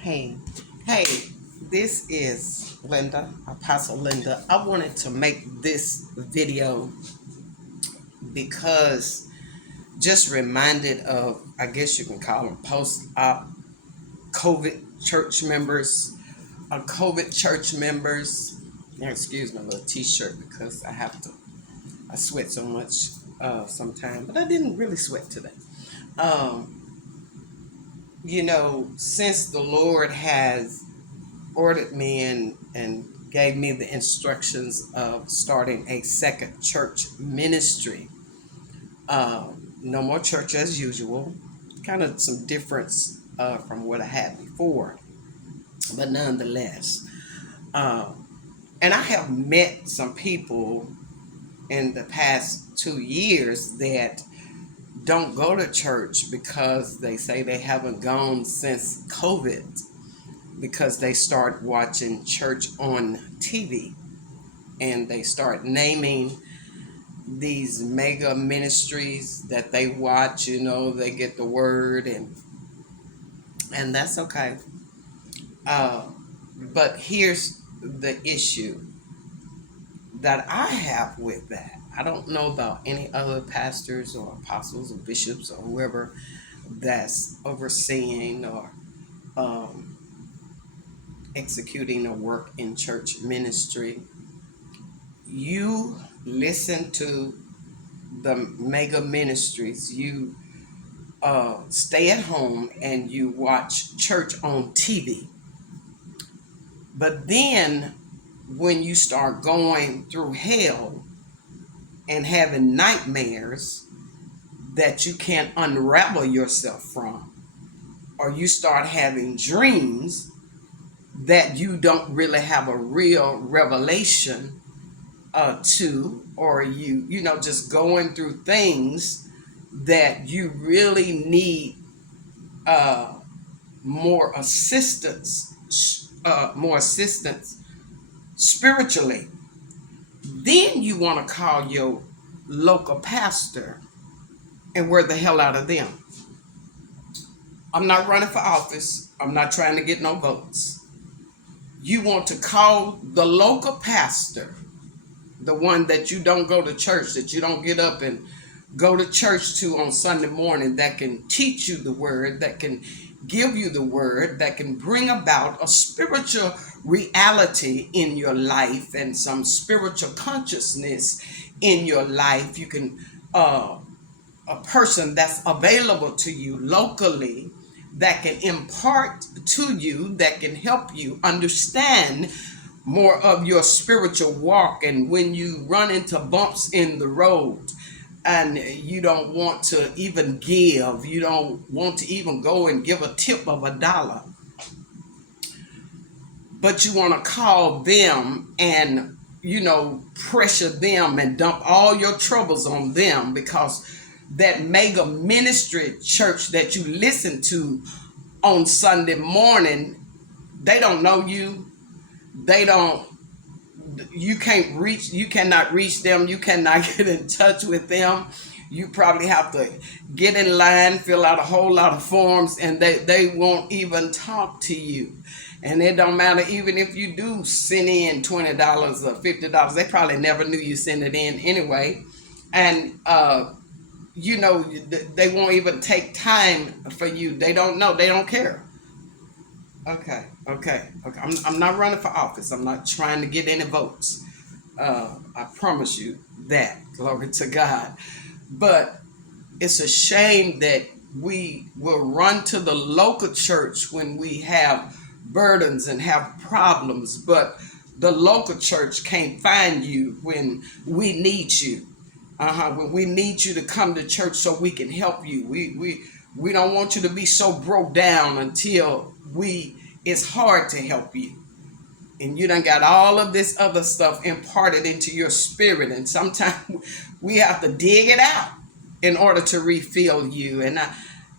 Hey, hey, this is Linda, Apostle Linda. I wanted to make this video because just reminded of, I guess you can call them post-op COVID church members, COVID church members. Now, excuse my little t-shirt because I sweat so much sometimes, but I didn't really sweat today. Um, since the Lord has ordered me and gave me the instructions of starting a second church ministry. No more church as usual, kind of some difference from what I had before, but nonetheless. Um, and I have met some people in the past 2 years that don't go to church because they say they haven't gone since COVID because they start watching church on TV and they start naming these mega ministries that they watch. They get the word, and that's okay. uh, but here's the issue that I have with that. I don't know about any other pastors or apostles or bishops or whoever that's overseeing or um, executing a work in church ministry. You listen to the mega ministries, you stay at home and you watch church on TV. But then when you start going through hell and having nightmares that you can't unravel yourself from, or you start having dreams that you don't really have a real revelation to, or just going through things that you really need uh, more assistance spiritually, then you want to call your local pastor and wear the hell out of them. I'm not running for office. I'm not trying to get no votes. You want to call the local pastor, the one that you don't go to church, that you don't get up and go to church to on Sunday morning, that can teach you the word, that can give you the word, that can bring about a spiritual reality in your life and some spiritual consciousness in your life. You can, a person that's available to you locally that can impart to you, that can help you understand more of your spiritual walk. And when you run into bumps in the road and you don't want to even give, you don't want to even go and give a tip of $1, but you want to call them and pressure them and dump all your troubles on them because that mega ministry church that you listen to on Sunday morning, they don't know you. They don't, you cannot reach them. You cannot get in touch with them. You probably have to get in line, fill out a whole lot of forms, and they won't even talk to you. And it don't matter even if you do send in $20 or $50, they probably never knew you sent it in anyway. And they won't even take time for you. They don't know. They don't care. Okay. I'm not running for office. I'm not trying to get any votes. I promise you that. Glory to God. But it's a shame that we will run to the local church when we have burdens and have problems, but the local church can't find you when we need you. When we need you to come to church so we can help you. We don't want you to be so broke down until it's hard to help you. And you done got all of this other stuff imparted into your spirit. And sometimes we have to dig it out in order to refill you. And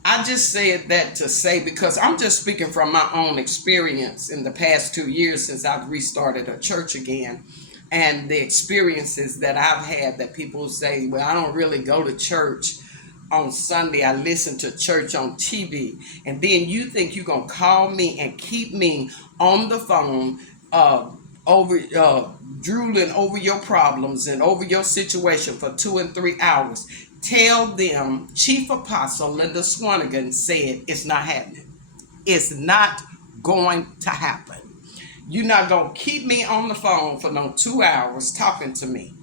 I just said that to say, because I'm just speaking from my own experience in the past 2 years since I've restarted a church again. And the experiences that I've had, that people say, well, I don't really go to church. on Sunday. I listen to church on TV. And then you think you're going to call me and keep me on the phone over drooling over your problems and over your situation for 2 and 3 hours. Tell them Chief Apostle Linda Swanigan said it's not happening. It's not going to happen. You're not going to keep me on the phone for no 2 hours talking to me.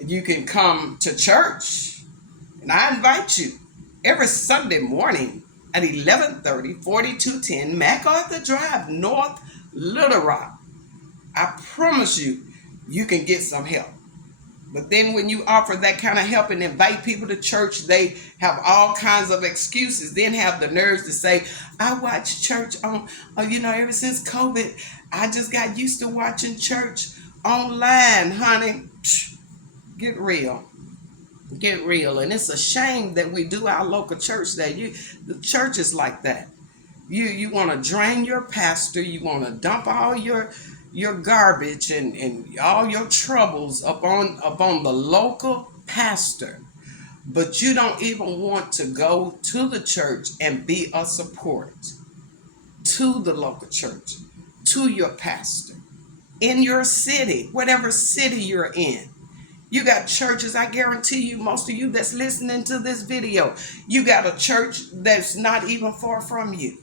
You can come to church, and I invite you every Sunday morning at 11:30, 4210 MacArthur Drive, North Little Rock. I promise you, you can get some help. But then when you offer that kind of help and invite people to church, they have all kinds of excuses, then have the nerves to say, I watch church on, ever since COVID, I just got used to watching church online, honey. Get real. Get real. And it's a shame that we do our local church that the church is like that. You want to drain your pastor, you want to dump all your garbage and all your troubles upon the local pastor, but you don't even want to go to the church and be a support to the local church, to your pastor in your city, whatever city you're in. You got churches, I guarantee you, most of you that's listening to this video, you got a church that's not even far from you,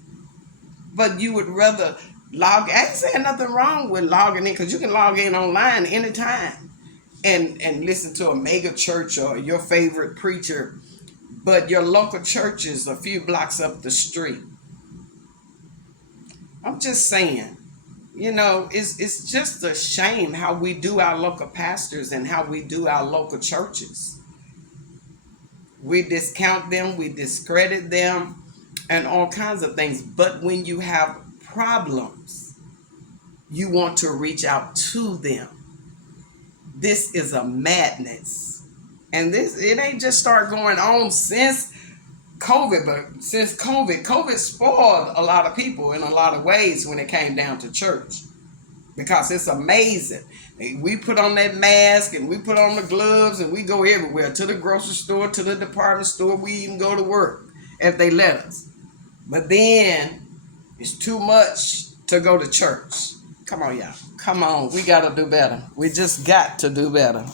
but you would rather I ain't saying nothing wrong with logging in, because you can log in online anytime and listen to a mega church or your favorite preacher, but your local church is a few blocks up the street. I'm just saying, it's just a shame how we do our local pastors and how we do our local churches. We discount them, we discredit them, and all kinds of things. But when you have problems, you want to reach out to them. This is a madness. And it ain't just start going on since COVID, but since COVID spoiled a lot of people in a lot of ways when it came down to church. Because it's amazing. We put on that mask and we put on the gloves and we go everywhere, to the grocery store, to the department store. We even go to work if they let us. But then it's too much to go to church. Come on, y'all. Come on. We got to do better. We just got to do better.